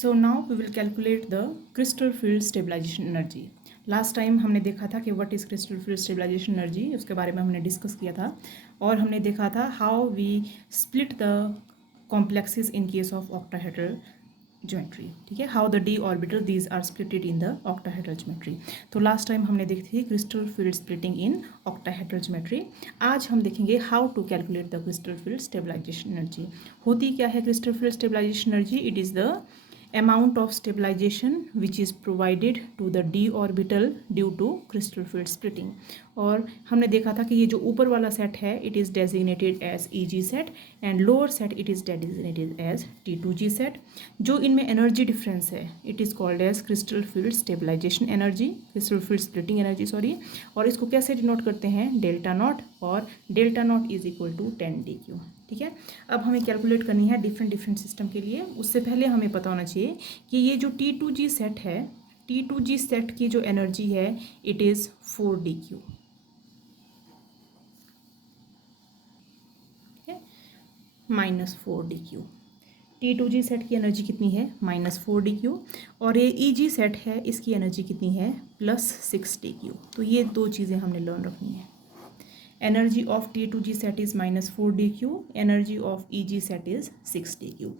So now we will calculate the crystal field stabilization energy. Last time हमने देखा था कि what is crystal field stabilization energy, उसके बारे में हमने डिस्कस किया था और हमने देखा था how we split the complexes in case of octahedral geometry. ठीक है, how the d orbital these are splitted in the octahedral geometry. तो लास्ट टाइम हमने देखी थी crystal field splitting in octahedral geometry. आज हम देखेंगे how to calculate the crystal field stabilization energy. होती क्या है crystal field stabilization energy? It is the amount of stabilization which is provided to the d orbital due to crystal field splitting. और हमने देखा था कि ये जो ऊपर वाला सेट है it is designated as EG set and lower set it is designated as T2G set. जो इनमें एनर्जी डिफरेंस है it is called as crystal field stabilization energy, crystal field splitting energy sorry. और इसको कैसे denote करते हैं? Delta naught, और delta naught is equal to 10dq. ठीक है, अब हमें कैलकुलेट करनी है डिफरेंट सिस्टम के लिए. उससे पहले हमें पता होना चाहिए कि ये जो T2G सेट है, T2G सेट की जो एनर्जी है it is 4dq. Minus 4dq. T2G set की एनर्जी कितनी है? Minus 4dq. और ये EG सेट है, इसकी एनर्जी कितनी है? Plus 6dq. तो ये दो चीज़ें हमने लर्न रखनी है. Energy of T2G set is minus 4dq, energy of EG set is 6dq.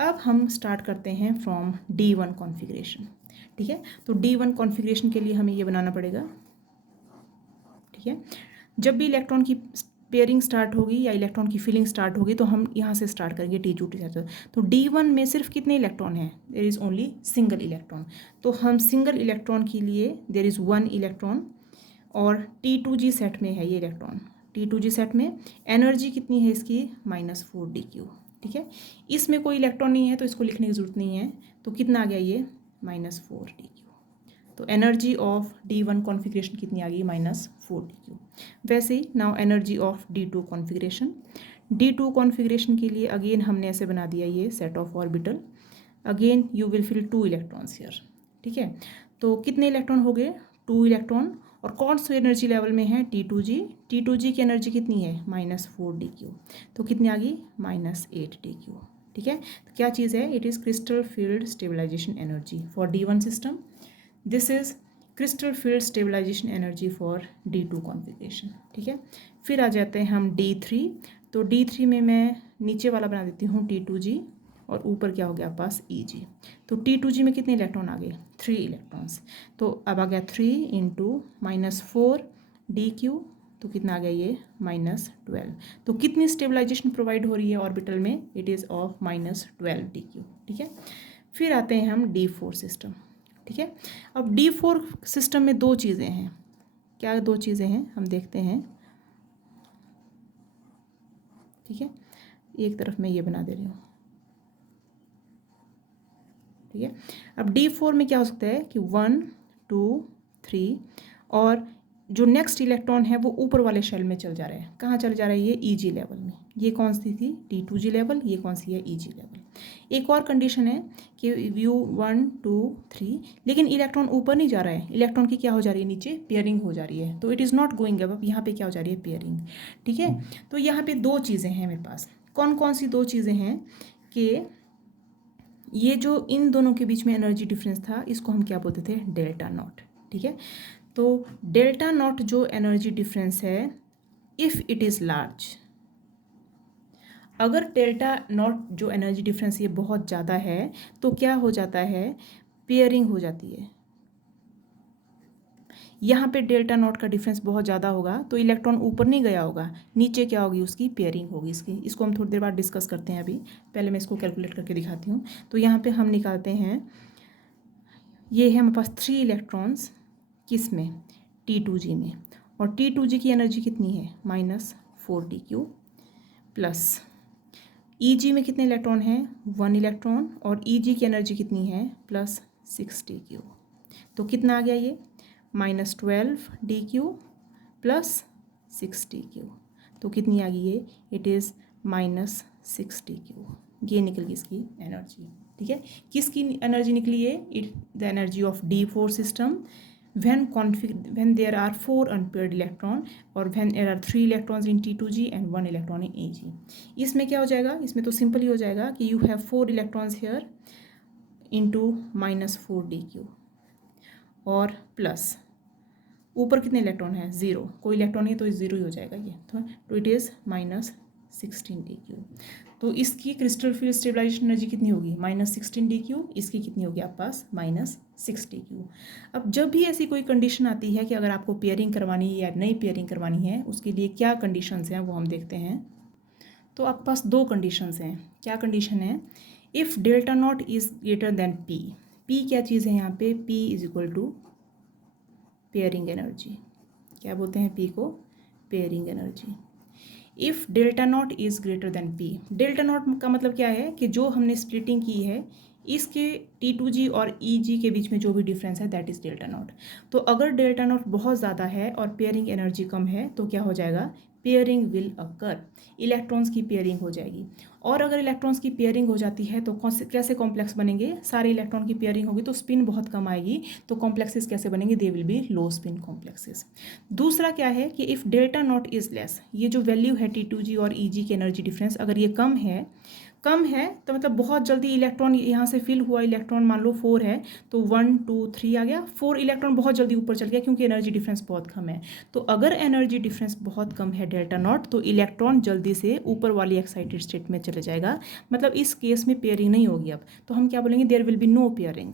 अब हम स्टार्ट करते हैं फ्रॉम D1 कॉन्फ़िगरेशन. ठीक है, तो D1 कॉन्फ़िगरेशन के लिए हमें ये बनाना पड़ेगा. ठीक है, जब भी इलेक्ट्रॉन की पेयरिंग स्टार्ट होगी या इलेक्ट्रॉन की फिलिंग स्टार्ट होगी तो हम यहाँ से स्टार्ट करेंगे T2G सेट. तो D1 में सिर्फ कितने इलेक्ट्रॉन हैं? There is only single electron. तो हम सिंगल इलेक्ट्रॉन के लिए देयर इज़ 1 इलेक्ट्रॉन और T2G सेट में है ये इलेक्ट्रॉन. T2G सेट में एनर्जी कितनी है इसकी? Minus 4dq. ठीक है, इसमें कोई इलेक्ट्रॉन नहीं है तो इसको लिखने की ज़रूरत नहीं है. तो कितना आ गया ये? Minus 4dq. तो एनर्जी ऑफ D1 कॉन्फ़िगरेशन कितनी आ गई? Minus 4dq. वैसे ही now energy of D2 configuration. D2 configuration के लिए अगेन हमने ऐसे बना दिया ये set of orbital. Again you will fill 2 electrons here. ठीक है, तो कितने इलेक्ट्रॉन हो गए? 2 इलेक्ट्रॉन. और कौन से एनर्जी लेवल में है? T2G. T2G की एनर्जी कितनी है? Minus 4dq. तो कितनी आ गई? Minus 8dq. ठीक है, तो क्या चीज़ है? It is crystal field stabilization energy for D1 system. This is crystal field stabilization energy for D2 configuration. ठीक है, फिर आ जाते हैं हम D3. तो D3 में मैं नीचे वाला बना देती हूँ T2G और ऊपर क्या हो गया पास? EG. तो T2G में कितने इलेक्ट्रॉन आ गए? 3 इलेक्ट्रॉन्स. तो अब आ गया 3 इंटू माइनस 4dq. तो कितना आ गया ये? माइनस 12. तो कितनी स्टेबलाइजेशन प्रोवाइड हो रही है ऑर्बिटल में? It is of minus 12dq. ठीक है, फिर आते हैं हम D4 सिस्टम. ठीक है, अब D4 सिस्टम में दो चीज़ें हैं. क्या दो चीज़ें हैं? हम देखते हैं. ठीक है, एक तरफ मैं ये बना दे रही हूँ. ठीक है, अब D4 में क्या हो सकता है कि 1 2 3 और जो नेक्स्ट इलेक्ट्रॉन है वो ऊपर वाले शेल में चल जा रहा है. कहाँ चल जा रहा है? ये EG लेवल में. ये कौन सी थी? T2G level. ये कौन सी है? EG level. एक और कंडीशन है कि व्यू 1 2 3, लेकिन इलेक्ट्रॉन ऊपर नहीं जा रहा है. इलेक्ट्रॉन की क्या हो जा रही है? नीचे पेयरिंग हो जा रही है. तो it is not going up. यहाँ पे क्या हो जा रही है? पेयरिंग. ठीक है, तो यहाँ पे दो चीज़ें हैं मेरे पास. कौन कौन सी दो चीज़ें हैं? कि ये जो इन दोनों के बीच में एनर्जी डिफरेंस था इसको हम क्या बोलते थे? Delta not. ठीक है, तो डेल्टा नॉट जो एनर्जी डिफरेंस है इफ़ इट इज़ लार्ज, अगर डेल्टा नॉट जो एनर्जी डिफरेंस ये बहुत ज़्यादा है तो क्या हो जाता है? पेयरिंग हो जाती है. यहाँ पे डेल्टा नॉट का डिफरेंस बहुत ज़्यादा होगा तो इलेक्ट्रॉन ऊपर नहीं गया होगा, नीचे क्या होगी? उसकी पेयरिंग होगी इसकी. इसको हम थोड़ी देर बाद डिस्कस करते हैं. अभी पहले मैं इसको कैलकुलेट करके दिखाती हूँ. तो यहाँ पे हम निकालते हैं, ये है हमारे पास 3 इलेक्ट्रॉन्स. किस में? T2G में. और T2G की एनर्जी कितनी है? Minus 4dq. प्लस EG में कितने इलेक्ट्रॉन हैं? 1 इलेक्ट्रॉन. और EG की एनर्जी कितनी है? Plus 6dq. तो कितना आ गया ये? Minus 12dq plus 6dq. तो कितनी आ गई ये? It is minus 6dq. ये निकल गई इसकी एनर्जी. ठीक है, किसकी एनर्जी निकली है? It the energy of D4 system when there are 4 unpaired electron or when there are 3 electrons in T2G and 1 electron in EG. इसमें क्या हो जाएगा? इसमें तो सिंपल ही हो जाएगा कि you have 4 electrons here into -4 dq और प्लस ऊपर कितने इलेक्ट्रॉन है, 0, कोई इलेक्ट्रॉन नहीं तो 0 ही हो जाएगा ये, तो इट इज़ -16 dq। तो इसकी क्रिस्टल फील्ड स्टेबलाइजेशन एनर्जी कितनी होगी, -16 dq, इसकी कितनी होगी आपके पास -6 dq। अब जब भी ऐसी कोई कंडीशन आती है कि अगर आपको पेयरिंग करवानी है या नई पेयरिंग करवानी है, उसके लिए क्या कंडीशंस हैं वो हम देखते हैं। तो आपके पास दो कंडीशंस हैं। क्या कंडीशन है, if delta naught is greater than P. P क्या चीज़ है यहाँ पे, P is equal to pairing energy. क्या बोलते हैं पी को, pairing energy. If delta naught is greater than P, delta naught का मतलब क्या है कि जो हमने स्प्लिटिंग की है इसके T2G और EG के बीच में जो भी डिफरेंस है दैट इज़ डेल्टा नॉट। तो अगर डेल्टा नॉट बहुत ज़्यादा है और पेयरिंग एनर्जी कम है तो क्या हो जाएगा, पेयरिंग विल अकर, इलेक्ट्रॉन्स की पेयरिंग हो जाएगी। और अगर इलेक्ट्रॉन्स की पेयरिंग हो जाती है तो कैसे कॉम्प्लेक्स बनेंगे, सारे इलेक्ट्रॉन की पेयरिंग होगी तो स्पिन बहुत कम आएगी, तो कॉम्प्लेक्सेस कैसे बनेंगे, they will be low spin complexes. दूसरा क्या है कि if delta naught is less, ये जो वैल्यू है T2G और EG की एनर्जी डिफरेंस अगर ये कम है तो मतलब बहुत जल्दी इलेक्ट्रॉन यहाँ से फिल हुआ, इलेक्ट्रॉन मान लो 4 है तो 1 2 3 आ गया, 4 इलेक्ट्रॉन बहुत जल्दी ऊपर चल गया क्योंकि एनर्जी डिफरेंस बहुत कम है। तो अगर एनर्जी डिफरेंस बहुत कम है डेल्टा नॉट तो इलेक्ट्रॉन जल्दी से ऊपर वाली एक्साइटेड स्टेट में चले जाएगा, मतलब इस केस में पेयरिंग नहीं होगी। अब तो हम क्या बोलेंगे, there will be no pairing.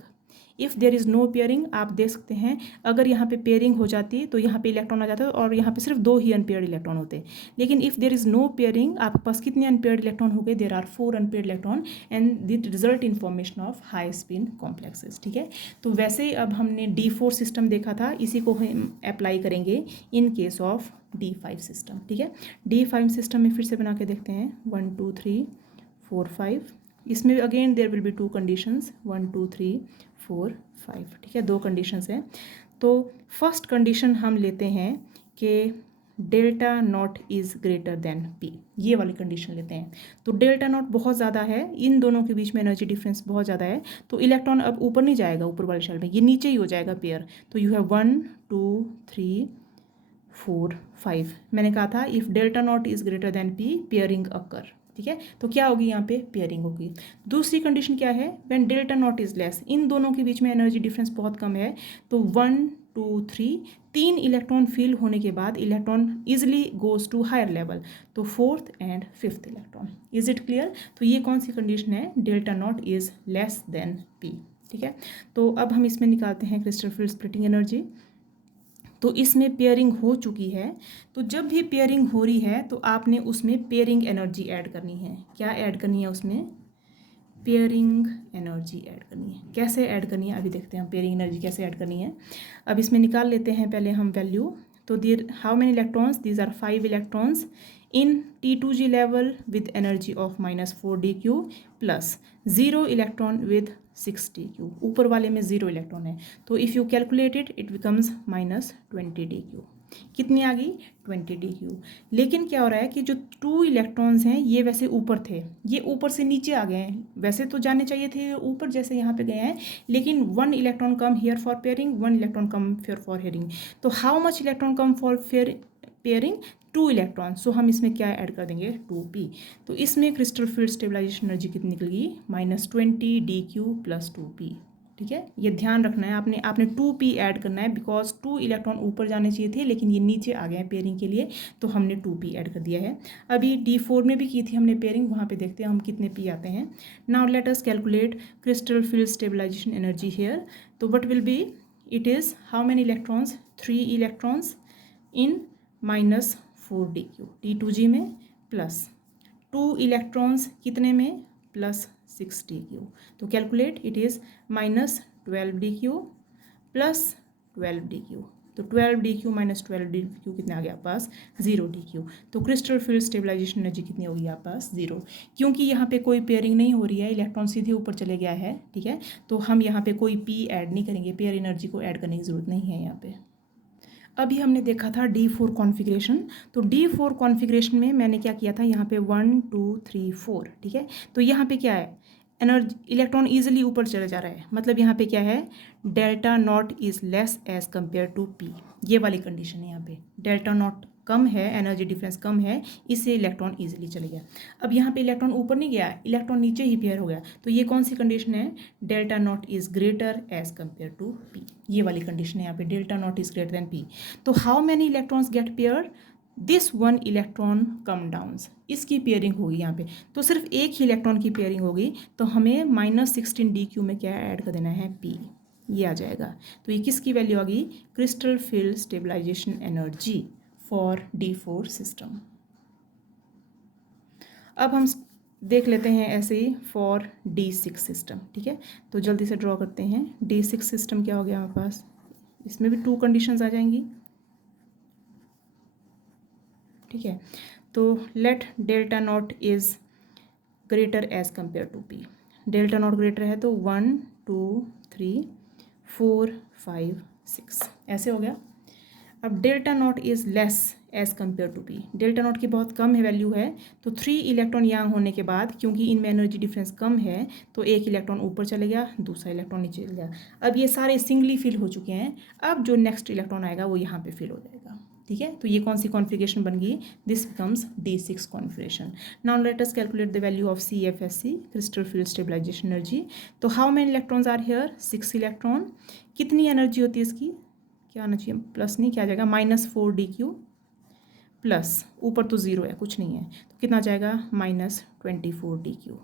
If there is no pairing, आप देख सकते हैं अगर यहाँ पे पेयरिंग हो जाती तो यहाँ पे इलेक्ट्रॉन आ जाता है और यहाँ पे सिर्फ 2 ही अनपेयर्ड इलेक्ट्रॉन होते। लेकिन if there is no pairing, आपके पास कितने अनपेयर्ड इलेक्ट्रॉन हो गए, there are 4 unpaired electron and that result in formation of high spin complexes. ठीक है, तो वैसे ही अब हमने D4 सिस्टम देखा था, इसी को हम अप्लाई करेंगे इन केस ऑफ D5 सिस्टम। ठीक है, D5 सिस्टम में फिर से बना के देखते हैं, 1 2 3 4 5। इसमें again there will be 2 conditions, 1 2 3 4 5। ठीक है, 2 कंडीशंस हैं। तो फर्स्ट कंडीशन हम लेते हैं कि delta naught is greater than P, ये वाली कंडीशन लेते हैं। तो डेल्टा नॉट बहुत ज़्यादा है, इन दोनों के बीच में एनर्जी डिफरेंस बहुत ज़्यादा है, तो इलेक्ट्रॉन अब ऊपर नहीं जाएगा ऊपर वाले शेल में, ये नीचे ही हो जाएगा पेयर। तो यू हैव 1 2 3 4 5। मैंने कहा था if delta naught is greater than P pairing occur. ठीक है, तो क्या होगी यहाँ पे, पेयरिंग होगी। दूसरी कंडीशन क्या है, when delta naught is less, इन दोनों के बीच में एनर्जी डिफरेंस बहुत कम है, तो 1 2 3 3 इलेक्ट्रॉन फिल होने के बाद electron easily goes to higher level, तो 4th and 5th electron. Is it clear. तो ये कौन सी कंडीशन है, delta naught is less than P. ठीक है, तो अब हम इसमें निकालते हैं क्रिस्टल फील्ड स्प्लिटिंग एनर्जी। तो इसमें पेयरिंग हो चुकी है, तो जब भी पेयरिंग हो रही है तो आपने उसमें पेयरिंग एनर्जी ऐड करनी है। क्या ऐड करनी है उसमें, पेयरिंग एनर्जी ऐड करनी है। कैसे ऐड करनी है अभी देखते हैं हम, पेयरिंग एनर्जी कैसे ऐड करनी है। अब इसमें निकाल लेते हैं पहले हम वैल्यू। तो there how many electrons, these are 5 electrons in T2G level with energy of -4 dq plus 0 electron with 6 dq, ऊपर वाले में 0 इलेक्ट्रॉन है, तो if you calculate it becomes -20 dq। कितनी आ गई, 20 dq। लेकिन क्या हो रहा है कि जो 2 इलेक्ट्रॉन्स हैं ये वैसे ऊपर थे, ये ऊपर से नीचे आ गए हैं, वैसे तो जाने चाहिए थे ऊपर जैसे यहाँ पे गए हैं, लेकिन 1 electron come here for pairing, 1 electron come here for pairing. तो how much electron come for pairing, 2 electron. So हम इसमें क्या ऐड कर देंगे, 2p। तो इसमें क्रिस्टल फील्ड स्टेबलाइजेशन एनर्जी कितनी निकलेगी, -20 dq प्लस 2p। ठीक है, ये ध्यान रखना है, आपने 2p ऐड करना है, बिकॉज 2 इलेक्ट्रॉन ऊपर जाने चाहिए थे लेकिन ये नीचे आ गए हैं पेयरिंग के लिए, तो हमने 2p ऐड कर दिया है। अभी D4 में भी की थी हमने पेयरिंग, वहाँ पे देखते हैं हम कितने p आते हैं। Now let us calculate crystal field stabilization energy here. तो what will be, it is how many electrons, 3 electrons in -4 dq T2G में, प्लस 2 इलेक्ट्रॉन्स कितने में, +6 dq। तो calculate, it is -12 dq plus 12 dq। तो 12 dq minus 12 dq कितना आ गया आप पास, 0 dq। तो क्रिस्टल फील्ड स्टेबलाइजेशन एनर्जी कितनी होगी आप पास, 0, क्योंकि यहाँ पे कोई पेयरिंग नहीं हो रही है, इलेक्ट्रॉन सीधे ऊपर चले गया है। ठीक है, तो हम यहाँ पे कोई p ऐड नहीं करेंगे, पेयर एनर्जी को ऐड करने की ज़रूरत नहीं है यहाँ पे। अभी हमने देखा था D4 कॉन्फ़िगरेशन। तो D4 कॉन्फ़िगरेशन में मैंने क्या किया था, यहाँ पे 1 2 3 4। ठीक है, तो यहाँ पे क्या है, एनर्जी इलेक्ट्रॉन ईजिली ऊपर चले जा रहा है, मतलब यहाँ पे क्या है, delta naught is less as compare to P, ये वाली कंडीशन है यहाँ पे, डेल्टा नॉट कम है, एनर्जी डिफरेंस कम है, इससे इलेक्ट्रॉन ईजिली चले गया। अब यहाँ पे इलेक्ट्रॉन ऊपर नहीं गया, इलेक्ट्रॉन नीचे ही पेयर हो गया, तो ये कौन सी कंडीशन है? Delta naught is greater as compare to P, ये वाली कंडीशन है यहाँ पे, delta naught is greater than P. तो how many electrons get pair? This one electron come downs, इसकी पेयरिंग होगी यहाँ पे, तो सिर्फ एक ही इलेक्ट्रॉन की पेयरिंग होगी, तो हमें -16 DQ में क्या ऐड कर देना है? P, ये आ जाएगा। तो ये किसकी वैल्यू आ गई? Crystal field stabilization energy for D4 system. अब हम देख लेते हैं ऐसे ही फॉर D6 सिस्टम, ठीक है। तो जल्दी से ड्रॉ करते हैं। D6 सिस्टम क्या हो गया हमारे पास? इसमें भी 2 कंडीशंस आ जाएंगी, ठीक है। तो let delta naught is greater as compare to P. Delta naught greater है तो 1 2 3 4 5 6 ऐसे हो गया। अब delta naught is less as compare to P, delta naught की बहुत कम है वैल्यू है, तो 3 इलेक्ट्रॉन यहाँ होने के बाद, क्योंकि इनमें एनर्जी डिफरेंस कम है, तो एक इलेक्ट्रॉन ऊपर चले गया, दूसरा इलेक्ट्रॉन नीचे चले गया। अब ये सारे सिंगली फिल हो चुके हैं, अब जो नेक्स्ट इलेक्ट्रॉन आएगा वो यहाँ पे फिल हो जाएगा, ठीक है। तो ये कौन सी कॉन्फ़िगरेशन बन गई? This becomes D6 configuration. Now let us calculate the value of CFSE, crystal field stabilization energy. तो how many electrons are here? 6 electron. कितनी एनर्जी होती है इसकी? क्या आना चाहिए? प्लस नहीं, क्या आ जाएगा? -4 DQ प्लस, ऊपर तो 0 है, कुछ नहीं है, तो कितना आ जाएगा? -24 DQ,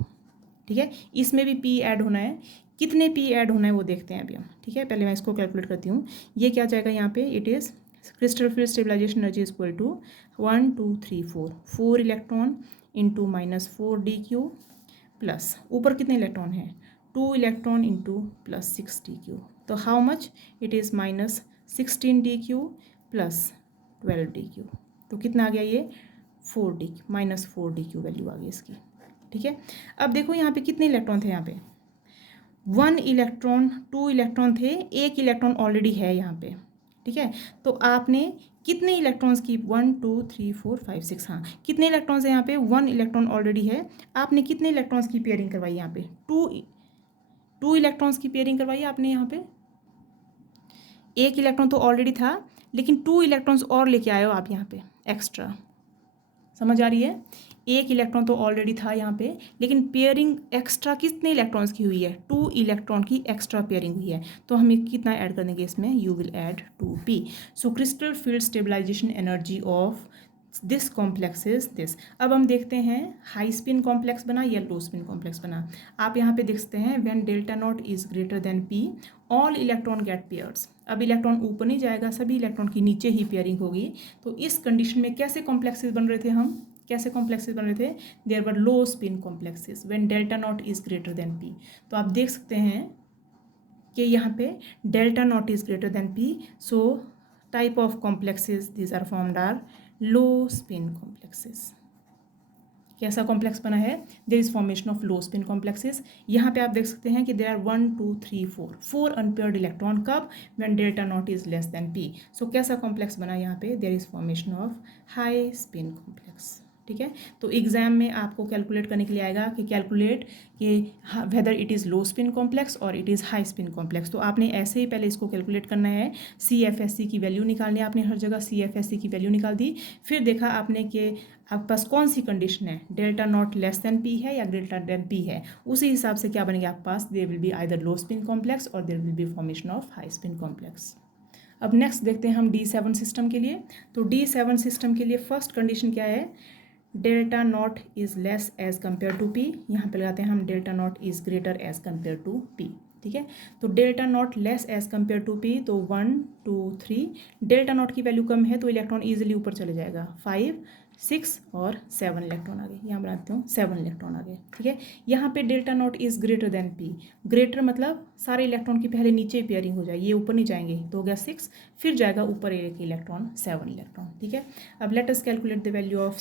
ठीक है। इसमें भी P ऐड होना है, कितने P ऐड होना है वो देखते हैं अभी हम, ठीक है। पहले मैं इसको कैलकुलेट करती हूँ। ये क्या जाएगा यहाँ पे? It is crystal field stabilization energy is equal to 1 2 3 4 electron into -4 DQ plus, ऊपर कितने इलेक्ट्रॉन हैं? 2 इलेक्ट्रॉन इंटू +6 DQ। तो how much? It is -16 DQ plus 12 DQ। तो कितना आ गया ये? -4 DQ वैल्यू आ गई इसकी, ठीक है। अब देखो यहाँ पे कितने इलेक्ट्रॉन थे? यहाँ पे 1 इलेक्ट्रॉन, 2 इलेक्ट्रॉन थे, एक इलेक्ट्रॉन ऑलरेडी है यहाँ पे, ठीक है। तो आपने कितने इलेक्ट्रॉन्स की? 1 2 3 4 5 6, हाँ, कितने इलेक्ट्रॉन्स हैं यहाँ पे? 1 इलेक्ट्रॉन ऑलरेडी है। आपने कितने इलेक्ट्रॉन्स की पेयरिंग करवाई यहाँ पे? 2 इलेक्ट्रॉन्स की पेयरिंग करवाई आपने यहाँ पे। एक इलेक्ट्रॉन तो ऑलरेडी था, लेकिन 2 इलेक्ट्रॉन्स और लेके आए हो आप यहाँ पे एक्स्ट्रा, समझ आ रही है? एक इलेक्ट्रॉन तो ऑलरेडी था यहाँ पे, लेकिन पेयरिंग एक्स्ट्रा कितने इलेक्ट्रॉन्स की हुई है? 2 इलेक्ट्रॉन की एक्स्ट्रा पेयरिंग हुई है, तो हमें कितना ऐड कर देंगे इसमें? You will add 2p। So crystal field stabilization energy of this complex is this. अब हम देखते हैं हाई स्पिन कॉम्प्लेक्स बना या लो स्पिन कॉम्प्लेक्स बना। आप यहाँ पे देख सकते हैं when delta naught is greater than p all electron get pairs. अब इलेक्ट्रॉन ऊपर नहीं जाएगा, सभी इलेक्ट्रॉन की नीचे ही पेयरिंग होगी। तो इस कंडीशन में कैसे कॉम्प्लेक्सेस बन रहे थे? हम कैसे कॉम्प्लेक्सेस बन रहे थे? There were low spin complexes when delta naught is greater than p। तो आप देख सकते हैं कि यहाँ पे delta naught is greater than p, so type of complexes this are formed are low spin complexes. कैसा कॉम्प्लेक्स बना है? There is formation of low spin complexes. यहाँ पे आप देख सकते हैं कि देयर आर 1 2 3 4 अनपेयर्ड इलेक्ट्रॉन। कब? When delta naught is less than p। So कैसा कॉम्प्लेक्स बना यहाँ पे? There is formation of high spin complex, ठीक है। तो एग्जाम में आपको कैलकुलेट करने के लिए आएगा कि कैलकुलेट कि whether it is low spin complex or it is high spin complex. तो आपने ऐसे ही पहले इसको कैलकुलेट करना है, CFSE की वैल्यू निकालनी है। आपने हर जगह CFSE की वैल्यू निकाल दी, फिर देखा आपने कि आपके पास कौन सी कंडीशन है, delta naught less than p है या ग्रेटर देन p है। उसी हिसाब से क्या बनेगा आपके पास? There will be either low spin complex or there will be formation of high spin complex. अब नेक्स्ट देखते हैं हम D7 सिस्टम के लिए। तो D7 सिस्टम के लिए फर्स्ट कंडीशन क्या है? Delta naught is less as compare to p। यहाँ पे लगाते हैं हम delta naught is greater as compare to p, ठीक है। तो delta naught less as compare to p, तो 1 2 3, डेल्टा नॉट की वैल्यू कम है तो इलेक्ट्रॉन ईजिली ऊपर चले जाएगा। 5 6 और 7 इलेक्ट्रॉन आ गए, यहाँ बनाते हूँ 7 इलेक्ट्रॉन आ गए, ठीक है। यहाँ पे delta naught is greater than p, greater मतलब सारे इलेक्ट्रॉन की पहले नीचे पेयरिंग हो जाए, ये ऊपर नहीं जाएंगे, तो हो गया 6, फिर जाएगा ऊपर एक इलेक्ट्रॉन 7 इलेक्ट्रॉन, ठीक है। अब late us calculate the value of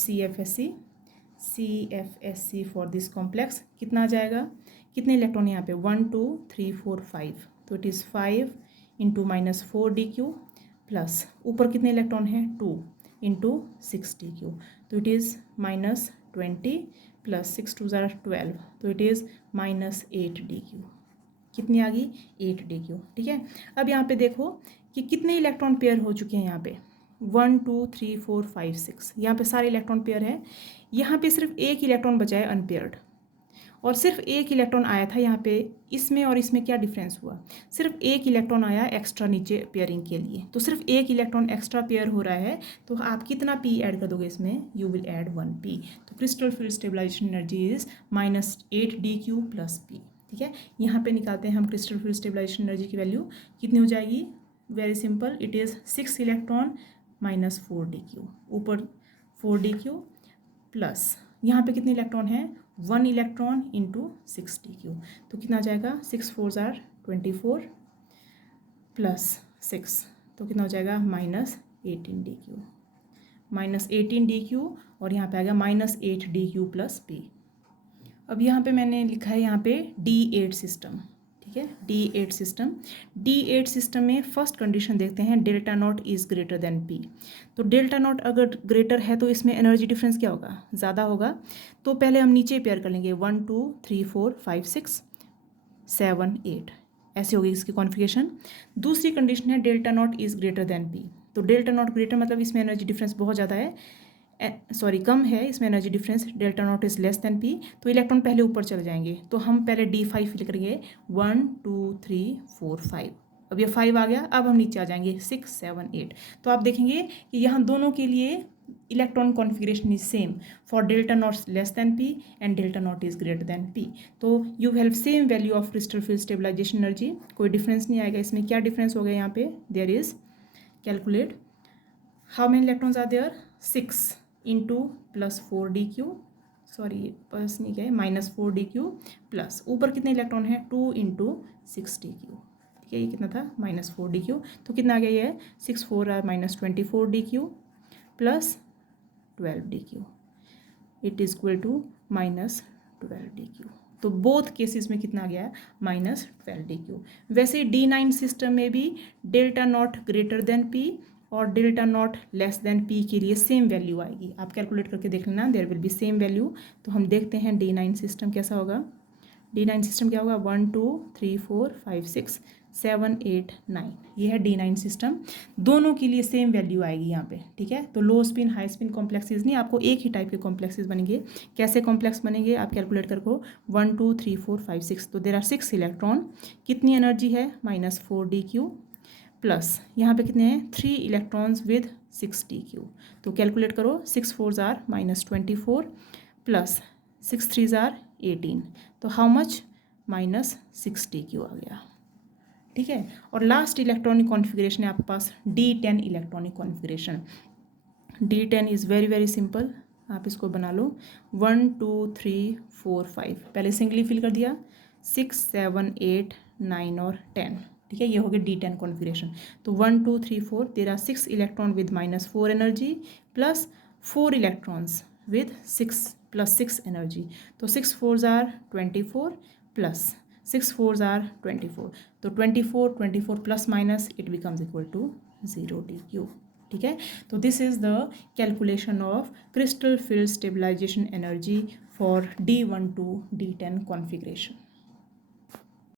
CFSE for this complex. कितना आ जाएगा? कितने इलेक्ट्रॉन यहाँ पे? 1 2 3 4 5, तो it is 5 into -4 DQ plus, ऊपर कितने इलेक्ट्रॉन हैं? 2 इंटू 6 DQ, तो इट इज़ -20 प्लस 6 2 12, तो इट इज़ -8 DQ। कितनी आ गई? 8 DQ, ठीक है। अब यहाँ पे देखो कि कितने इलेक्ट्रॉन पेयर हो चुके हैं यहाँ पे। 1 2 3 4 5 6, यहाँ पे सारे इलेक्ट्रॉन पेयर है। यहाँ पे सिर्फ एक इलेक्ट्रॉन बचा है अनपेयर्ड, और सिर्फ एक इलेक्ट्रॉन आया था यहाँ पे। इसमें और इसमें क्या डिफरेंस हुआ, सिर्फ एक इलेक्ट्रॉन आया एक्स्ट्रा नीचे पेयरिंग के लिए, तो सिर्फ एक इलेक्ट्रॉन एक्स्ट्रा पेयर हो रहा है। तो आप कितना पी ऐड कर दोगे इसमें, यू विल ऐड 1 पी। तो crystal field stabilization energy is -8 dq plus P. ठीक है, यहाँ पे निकालते हैं हम क्रिस्टल फील्ड स्टेबलाइजेशन एनर्जी की वैल्यू कितनी हो जाएगी। Very simple, it is 6 electron -4 dq, ऊपर 4 dq प्लस यहाँ पे कितने इलेक्ट्रॉन हैं, 1 इलेक्ट्रॉन इंटू 6 dq। तो कितना आ जाएगा, 6 4 आर 24 प्लस 6, तो कितना हो जाएगा -18 dq, -18 dq, और यहाँ पे आएगा -8 dq प्लस p। अब यहाँ पे मैंने लिखा है यहाँ पे D8 सिस्टम। ठीक है, D8 सिस्टम। D8 सिस्टम में फर्स्ट कंडीशन देखते हैं, delta naught is greater than P। तो डेल्टा नॉट अगर ग्रेटर है तो इसमें एनर्जी डिफरेंस क्या होगा, ज़्यादा होगा। तो पहले हम नीचे पेयर कर लेंगे, 1 2 3 4 5 6 7 8, ऐसे होगी इसकी कॉन्फ़िगरेशन। दूसरी कंडीशन है delta naught is greater than P। तो डेल्टा नॉट ग्रेटर मतलब इसमें एनर्जी डिफरेंस बहुत ज़्यादा है, कम है इसमें energy difference, delta naught is less than P. तो इलेक्ट्रॉन पहले ऊपर चले जाएंगे, तो हम पहले D5 फिल करेंगे, 1 2 3 4 5। अब ये 5 आ गया, अब हम नीचे आ जाएंगे 6 7 8। तो आप देखेंगे कि यहाँ दोनों के लिए electron configuration is same for delta naught less than P and delta naught is greater than P. तो you have same value of crystal field stabilization energy, कोई डिफरेंस नहीं आएगा इसमें। क्या डिफरेंस हो गया यहाँ पे, there is, calculate how many electrons are there, 6 into plus 4 dq, sorry plus नहीं क्या है, -4 dq प्लस ऊपर कितने इलेक्ट्रॉन है, 2 इंटू 6 dq। ठीक है, ये कितना था, -4 dq। तो कितना आ गया ये, 6 4 are -24 dq plus 12 dq, it is equal to -12 dq। तो बोथ केसेस में कितना आ गया, -12 dq। वैसे D9 सिस्टम में भी delta naught greater than P और delta naught less than P के लिए सेम वैल्यू आएगी। आप कैलकुलेट करके देख लेना, there will be same value. तो हम देखते हैं D9 सिस्टम कैसा होगा। D9 सिस्टम क्या होगा, 1 2 3 4 5 6 7 8 9, ये है D9 सिस्टम। दोनों के लिए सेम वैल्यू आएगी यहाँ पे। ठीक है, तो लो स्पिन हाई स्पिन कॉम्प्लेक्सेस नहीं, आपको एक ही टाइप के कॉम्प्लेक्सेस बनेंगे। कैसे कॉम्प्लेक्स बनेंगे आप कैलकुलेट करको, 1 2 3 4 5 6, तो देयर आर 6 इलेक्ट्रॉन। कितनी एनर्जी है, -4 dq प्लस यहाँ पे कितने हैं, 3 इलेक्ट्रॉन्स विद 6 dq। तो कैलकुलेट करो, 6 4 आर -24 प्लस 6 3 आर 18, तो हाउ मच, -6 dq आ गया। ठीक है, और लास्ट इलेक्ट्रॉनिक कॉन्फ़िगरेशन है आपके पास D10 electronic configuration. D10 is very very simple, आप इसको बना लो, 1 2 3 4 5, पहले सिंगली फिल कर दिया, 6 7 8 9 और 10। ठीक है, ये हो गया D10 कॉन्फ़िगरेशन। तो 1 2 3 4, there are 6 electron with -4 energy plus 4 electrons with 6 plus 6 energy. तो 6 4 आर 24 प्लस 6 4 आर 24, तो 24 plus minus it becomes equal to 0 dq। ठीक है, तो this is the calculation of crystal field stabilization energy for D1 to D10 configuration.